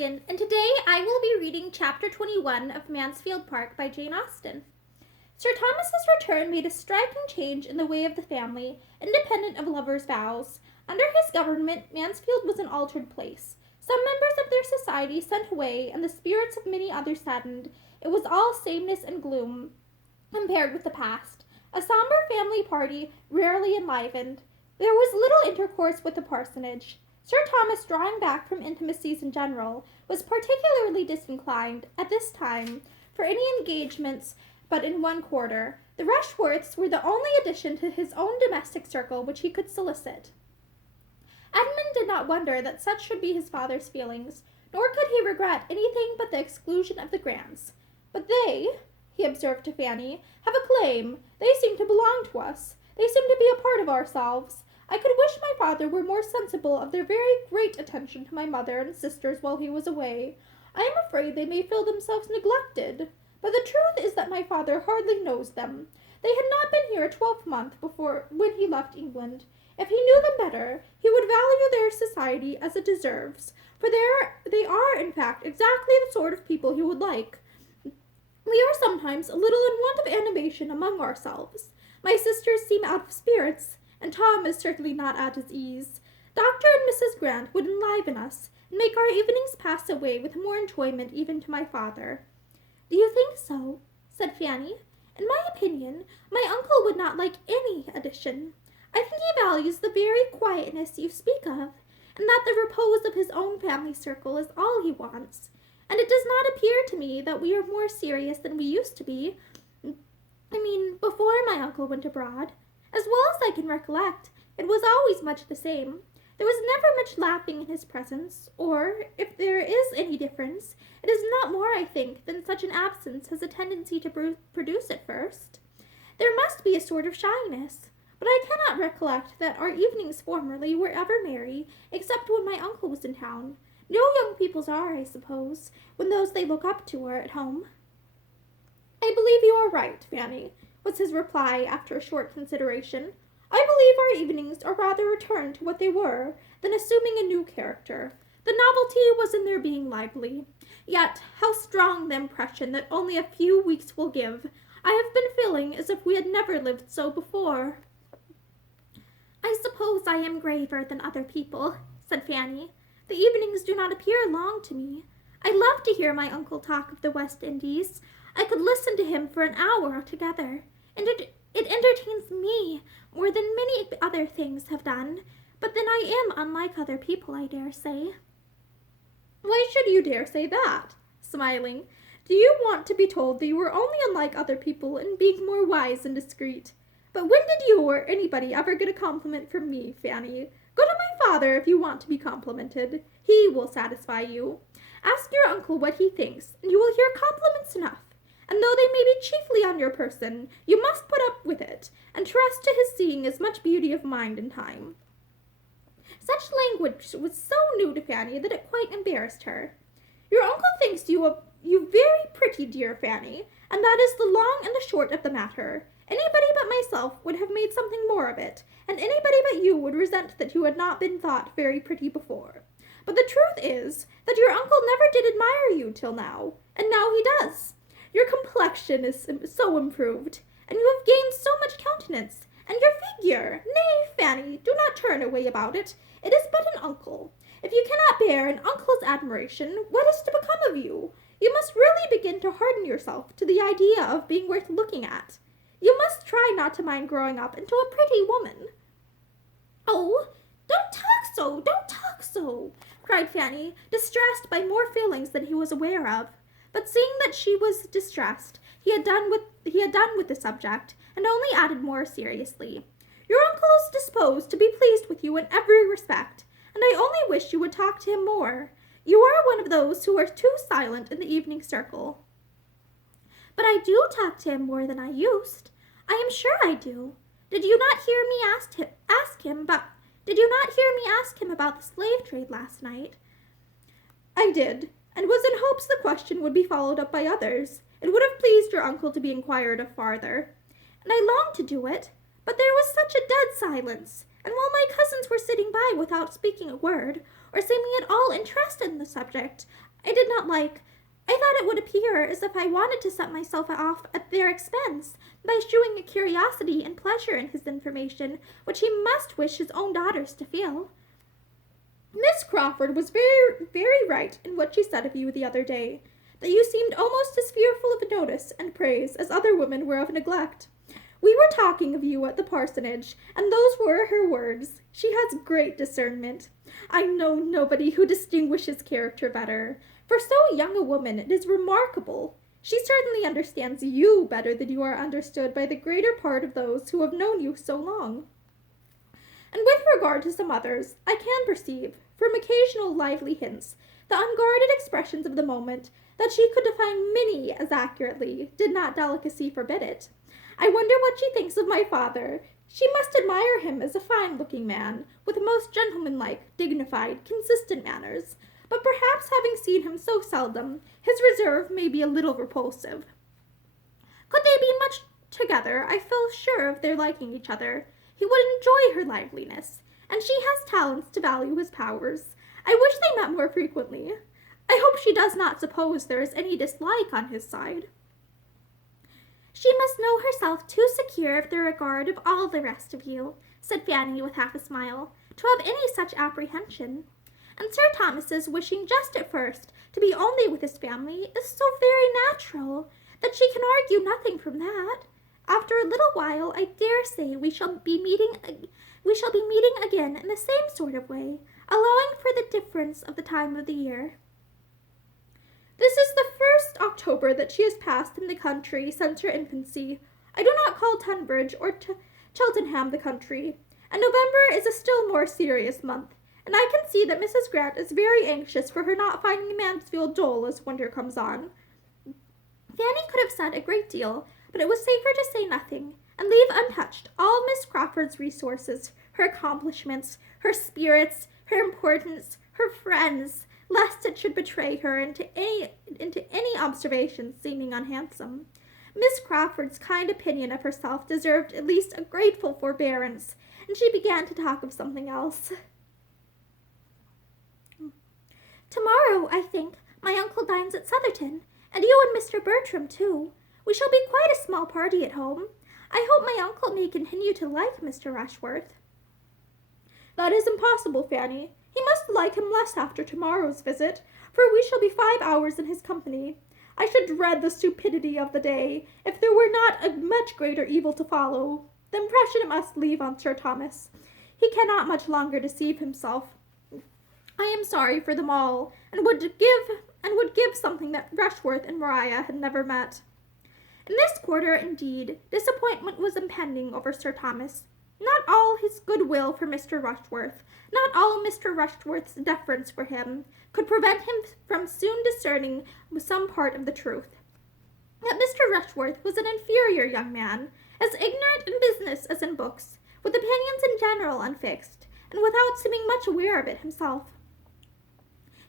Morgan, and today I will be reading Chapter 21 of Mansfield Park by Jane Austen. Sir Thomas's return made a striking change in the way of the family, independent of lovers' vows. Under his government, Mansfield was an altered place. Some members of their society sent away, and the spirits of many others saddened. It was all sameness and gloom, compared with the past. A somber family party, rarely enlivened. There was little intercourse with the parsonage. Sir Thomas, drawing back from intimacies in general, was particularly disinclined, at this time, for any engagements but in one quarter. The Rushworths were the only addition to his own domestic circle which he could solicit. Edmund did not wonder that such should be his father's feelings, nor could he regret anything but the exclusion of the Grants. But they, he observed to Fanny, have a claim. They seem to belong to us. They seem to be a part of ourselves. I could wish my father were more sensible of their very great attention to my mother and sisters while he was away. I am afraid they may feel themselves neglected. But the truth is that my father hardly knows them. They had not been here a 12-month before when he left England. If he knew them better, he would value their society as it deserves, for they are, in fact, exactly the sort of people he would like. We are sometimes a little in want of animation among ourselves. My sisters seem out of spirits, and Tom is certainly not at his ease. Dr. and Mrs. Grant would enliven us, and make our evenings pass away with more enjoyment even to my father. Do you think so? Said Fanny. In my opinion, my uncle would not like any addition. I think he values the very quietness you speak of, and that the repose of his own family circle is all he wants. And it does not appear to me that we are more serious than we used to be. Before my uncle went abroad. As well as I can recollect, it was always much the same. There was never much laughing in his presence, or, if there is any difference, it is not more, I think, than such an absence has a tendency to produce at first. There must be a sort of shyness, but I cannot recollect that our evenings formerly were ever merry, except when my uncle was in town. No young people's are, I suppose, when those they look up to are at home. I believe you are right, Fanny, was his reply after a short consideration. I believe our evenings are rather returned to what they were, than assuming a new character. The novelty was in their being lively. Yet, how strong the impression that only a few weeks will give! I have been feeling as if we had never lived so before. I suppose I am graver than other people, said Fanny. The evenings do not appear long to me. I love to hear my uncle talk of the West Indies. I could listen to him for an hour together, and it entertains me more than many other things have done. But then I am unlike other people, I dare say. Why should you dare say that? Smiling. Do you want to be told that you were only unlike other people in being more wise and discreet? But when did you or anybody ever get a compliment from me, Fanny? Go to my father if you want to be complimented. He will satisfy you. Ask your uncle what he thinks, and you will hear compliments enough. And though they may be chiefly on your person, you must put up with it, and trust to his seeing as much beauty of mind in time. Such language was so new to Fanny that it quite embarrassed her. Your uncle thinks you very pretty, dear Fanny, and that is the long and the short of the matter. Anybody but myself would have made something more of it, and anybody but you would resent that you had not been thought very pretty before. But the truth is that your uncle never did admire you till now, and now he does. Your complexion is so improved, and you have gained so much countenance, and your figure. Nay, Fanny, do not turn away about it. It is but an uncle. If you cannot bear an uncle's admiration, what is to become of you? You must really begin to harden yourself to the idea of being worth looking at. You must try not to mind growing up into a pretty woman. Oh, don't talk so, cried Fanny, distressed by more feelings than he was aware of. But seeing that she was distressed, he had done with the subject, and only added more seriously. Your uncle is disposed to be pleased with you in every respect, and I only wish you would talk to him more. You are one of those who are too silent in the evening circle. But I do talk to him more than I used. I am sure I do. Did you not hear me ask him about the slave trade last night? I did, and was in hopes the question would be followed up by others. It would have pleased your uncle to be inquired of farther. And I longed to do it, but there was such a dead silence, and while my cousins were sitting by without speaking a word, or seeming at all interested in the subject, I did not like. I thought it would appear as if I wanted to set myself off at their expense by shewing a curiosity and pleasure in his information, which he must wish his own daughters to feel. Miss Crawford was very, very right in what she said of you the other day, that you seemed almost as fearful of notice and praise as other women were of neglect. We were talking of you at the parsonage, and those were her words. She has great discernment. I know nobody who distinguishes character better. For so young a woman, it is remarkable. She certainly understands you better than you are understood by the greater part of those who have known you so long. And with regard to some others, I can perceive, from occasional lively hints, the unguarded expressions of the moment, that she could define Minnie as accurately, did not delicacy forbid it. I wonder what she thinks of my father. She must admire him as a fine-looking man, with most gentlemanlike, dignified, consistent manners, but perhaps having seen him so seldom, his reserve may be a little repulsive. Could they be much together, I feel sure of their liking each other. He would enjoy her liveliness, and she has talents to value his powers. I wish they met more frequently. I hope she does not suppose there is any dislike on his side. She must know herself too secure of the regard of all the rest of you, said Fanny with half a smile, to have any such apprehension. And Sir Thomas's wishing just at first to be only with his family is so very natural that she can argue nothing from that. After a little while, I dare say we shall be meeting again in the same sort of way, allowing for the difference of the time of the year. This is the first October that she has passed in the country since her infancy. I do not call Tunbridge or Cheltenham the country, and November is a still more serious month, and I can see that Mrs. Grant is very anxious for her not finding Mansfield dull as winter comes on. Fanny could have said a great deal, but it was safer to say nothing, and leave untouched all Miss Crawford's resources, her accomplishments, her spirits, her importance, her friends, lest it should betray her into any observations seeming unhandsome. Miss Crawford's kind opinion of herself deserved at least a grateful forbearance, and she began to talk of something else. Tomorrow, I think, my uncle dines at Southerton, and you and Mr. Bertram, too. We shall be quite a small party at home. I hope my uncle may continue to like Mr. Rushworth. That is impossible, Fanny. He must like him less after tomorrow's visit, for we shall be 5 hours in his company. I should dread the stupidity of the day, if there were not a much greater evil to follow. The impression it must leave on Sir Thomas. He cannot much longer deceive himself. I am sorry for them all, and would give something that Rushworth and Maria had never met. In this quarter, indeed, disappointment was impending over Sir Thomas. Not all his goodwill for Mr. Rushworth, not all Mr. Rushworth's deference for him, could prevent him from soon discerning some part of the truth. That Mr. Rushworth was an inferior young man, as ignorant in business as in books, with opinions in general unfixed, and without seeming much aware of it himself.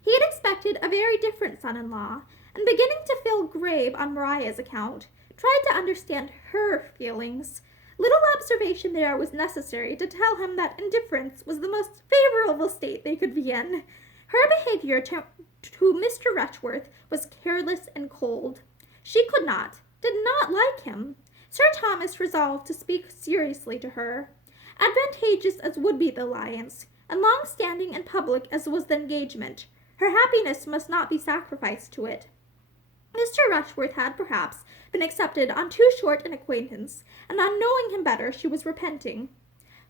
He had expected a very different son-in-law, and beginning to feel grave on Maria's account, tried to understand her feelings. Little observation there was necessary to tell him that indifference was the most favorable state they could be in. Her behavior to Mr. Rushworth was careless and cold. She did not like him. Sir Thomas resolved to speak seriously to her. Advantageous as would be the alliance, and long-standing and public as was the engagement, her happiness must not be sacrificed to it. Mr. Rushworth had, perhaps, been accepted on too short an acquaintance, and on knowing him better she was repenting.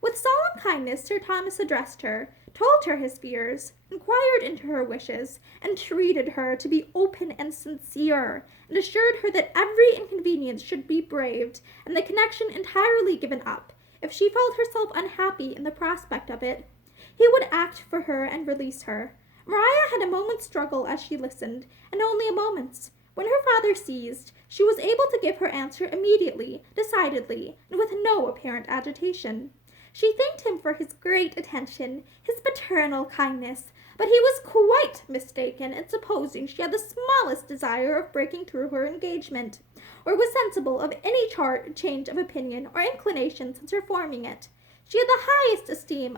With solemn kindness Sir Thomas addressed her, told her his fears, inquired into her wishes, entreated her to be open and sincere, and assured her that every inconvenience should be braved, and the connection entirely given up, if she felt herself unhappy in the prospect of it. He would act for her and release her. Maria had a moment's struggle as she listened, and only a moment's. When her father ceased, she was able to give her answer immediately, decidedly, and with no apparent agitation. She thanked him for his great attention, his paternal kindness, but he was quite mistaken in supposing she had the smallest desire of breaking through her engagement, or was sensible of any change of opinion or inclination since her forming it. She had the highest esteem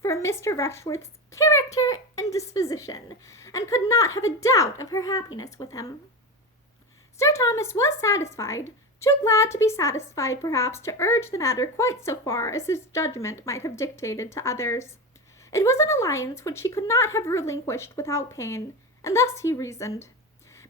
for Mr. Rushworth's character and disposition, and could not have a doubt of her happiness with him. Sir Thomas was satisfied, too glad to be satisfied perhaps to urge the matter quite so far as his judgment might have dictated to others. It was an alliance which he could not have relinquished without pain, and thus he reasoned.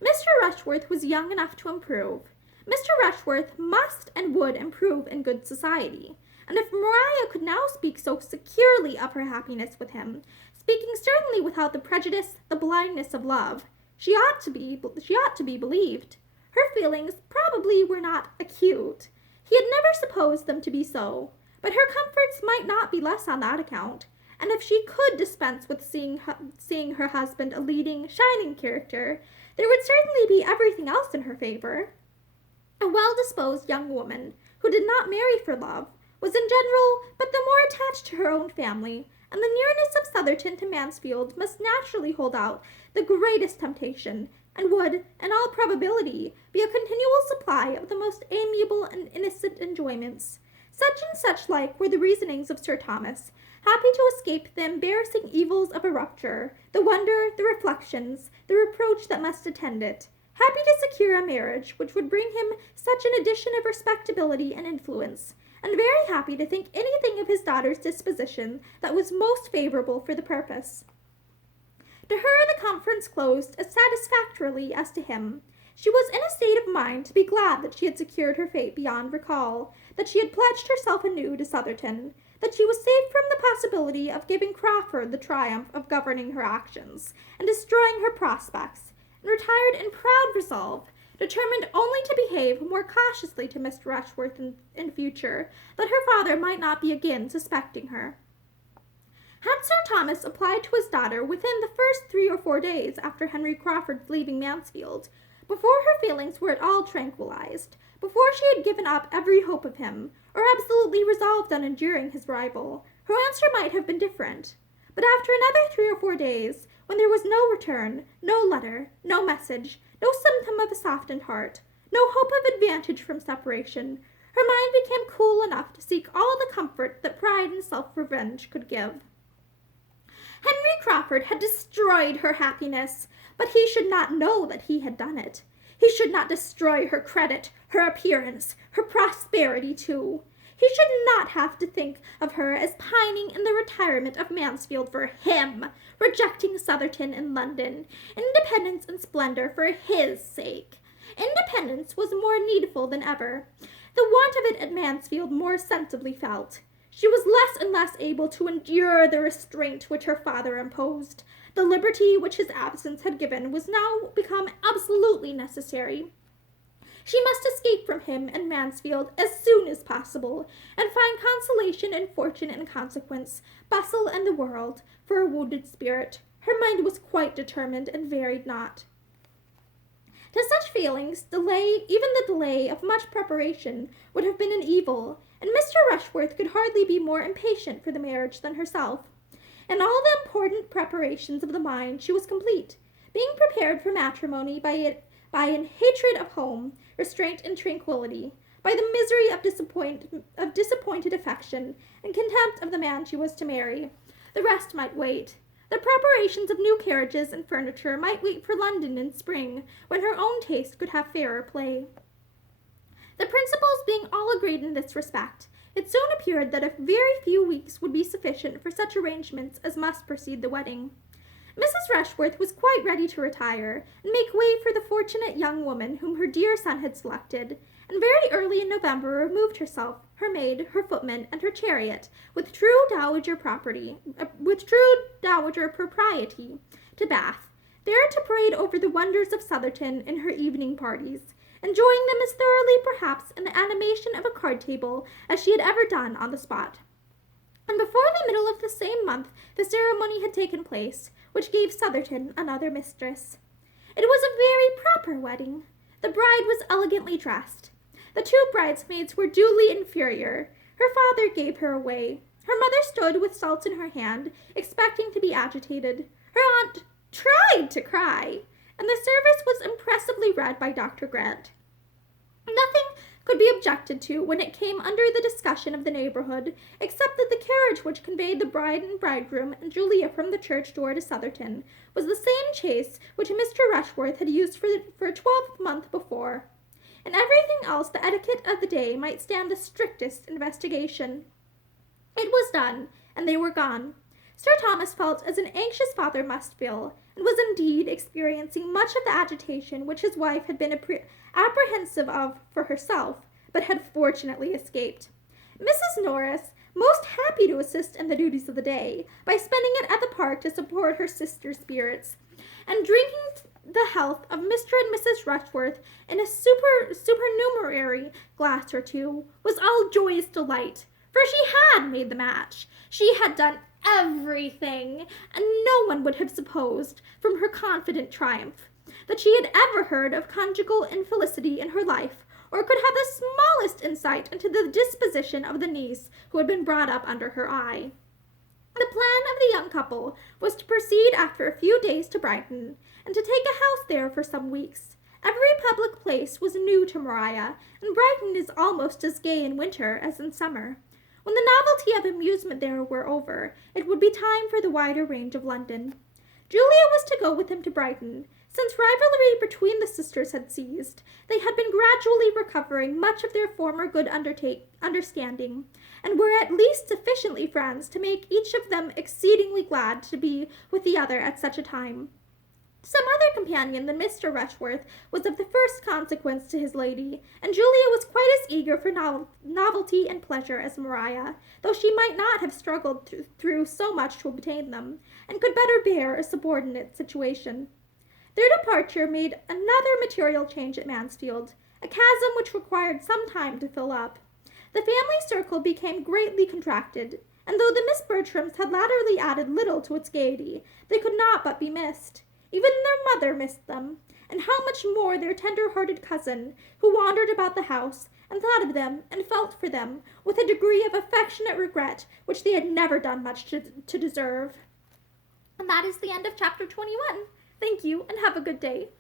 Mr. Rushworth was young enough to improve. Mr. Rushworth must and would improve in good society, and if Maria could now speak so securely of her happiness with him, speaking certainly without the prejudice, the blindness of love, she ought to be believed. Her feelings probably were not acute. He had never supposed them to be so, but her comforts might not be less on that account, and if she could dispense with seeing her husband a leading, shining character, there would certainly be everything else in her favor. A well-disposed young woman, who did not marry for love, was in general but the more attached to her own family, and the nearness of Sotherton to Mansfield must naturally hold out the greatest temptation, and would, in all probability, be a continual supply of the most amiable and innocent enjoyments. Such and such like were the reasonings of Sir Thomas, happy to escape the embarrassing evils of a rupture, the wonder, the reflections, the reproach that must attend it, happy to secure a marriage which would bring him such an addition of respectability and influence, and very happy to think anything of his daughter's disposition that was most favorable for the purpose. To her the conference closed as satisfactorily as to him. She was in a state of mind to be glad that she had secured her fate beyond recall, that she had pledged herself anew to Sotherton, that she was safe from the possibility of giving Crawford the triumph of governing her actions, and destroying her prospects, and retired in proud resolve, determined only to behave more cautiously to Mr. Rushworth in future, that her father might not be again suspecting her. Had Sir Thomas applied to his daughter within the first 3 or 4 days after Henry Crawford's leaving Mansfield, before her feelings were at all tranquilized, before she had given up every hope of him, or absolutely resolved on enduring his rival, her answer might have been different. But after another 3 or 4 days, when there was no return, no letter, no message, no symptom of a softened heart, no hope of advantage from separation, her mind became cool enough to seek all the comfort that pride and self-revenge could give. Henry Crawford had destroyed her happiness, but he should not know that he had done it. He should not destroy her credit, her appearance, her prosperity too. He should not have to think of her as pining in the retirement of Mansfield for him, rejecting Sotherton in London, independence and splendor for his sake. Independence was more needful than ever, the want of it at Mansfield more sensibly felt. She was less and less able to endure the restraint which her father imposed. The liberty which his absence had given was now become absolutely necessary. She must escape from him and Mansfield as soon as possible, and find consolation in fortune and consequence, bustle and the world, for a wounded spirit. Her mind was quite determined and varied not. To such feelings, even the delay of much preparation, would have been an evil, and Mr. Rushworth could hardly be more impatient for the marriage than herself. In all the important preparations of the mind she was complete, being prepared for matrimony by an hatred of home, restraint and tranquillity, by the misery of disappointed affection, and contempt of the man she was to marry. The rest might wait. The preparations of new carriages and furniture might wait for London in spring, when her own taste could have fairer play. The principals being all agreed in this respect, it soon appeared that a very few weeks would be sufficient for such arrangements as must precede the wedding. Mrs. Rushworth was quite ready to retire, and make way for the fortunate young woman whom her dear son had selected, and very early in November removed herself, her maid, her footman, and her chariot, with true dowager propriety, to Bath, there to parade over the wonders of Sotherton in her evening parties, enjoying them as thoroughly, perhaps, in the animation of a card-table as she had ever done on the spot. And before the middle of the same month the ceremony had taken place, which gave Sotherton another mistress. It was a very proper wedding. The bride was elegantly dressed. The 2 bridesmaids were duly inferior. Her father gave her away. Her mother stood with salts in her hand, expecting to be agitated. Her aunt tried to cry, and the service was impressively read by Dr. Grant. Nothing could be objected to when it came under the discussion of the neighborhood, except that the carriage which conveyed the bride and bridegroom and Julia from the church door to Sotherton was the same chaise which Mr. Rushworth had used for a 12th month before. In everything else the etiquette of the day might stand the strictest investigation. It was done, and they were gone. Sir Thomas felt as an anxious father must feel, and was indeed experiencing much of the agitation which his wife had been apprehensive of for herself, but had fortunately escaped. Mrs. Norris, most happy to assist in the duties of the day, by spending it at the park to support her sister's spirits, and drinking the health of Mr. and Mrs. Rushworth in a supernumerary glass or two, was all joyous delight, for she had made the match. She had done everything, and no one would have supposed, from her confident triumph, that she had ever heard of conjugal infelicity in her life, or could have the smallest insight into the disposition of the niece who had been brought up under her eye. The plan of the young couple was to proceed after a few days to Brighton, and to take a house there for some weeks. Every public place was new to Maria, and Brighton is almost as gay in winter as in summer. When the novelty of amusement there were over, it would be time for the wider range of London. Julia was to go with him to Brighton. Since rivalry between the sisters had ceased, they had been gradually recovering much of their former good understanding, and were at least sufficiently friends to make each of them exceedingly glad to be with the other at such a time. Some other companion than Mr. Rushworth was of the first consequence to his lady, and Julia was quite as eager for novelty and pleasure as Maria, though she might not have struggled through so much to obtain them, and could better bear a subordinate situation. Their departure made another material change at Mansfield, a chasm which required some time to fill up. The family circle became greatly contracted, and though the Miss Bertrams had latterly added little to its gaiety, they could not but be missed. Even their mother missed them, and how much more their tender-hearted cousin, who wandered about the house, and thought of them, and felt for them, with a degree of affectionate regret which they had never done much to deserve. And that is the end of chapter 21. Thank you, and have a good day.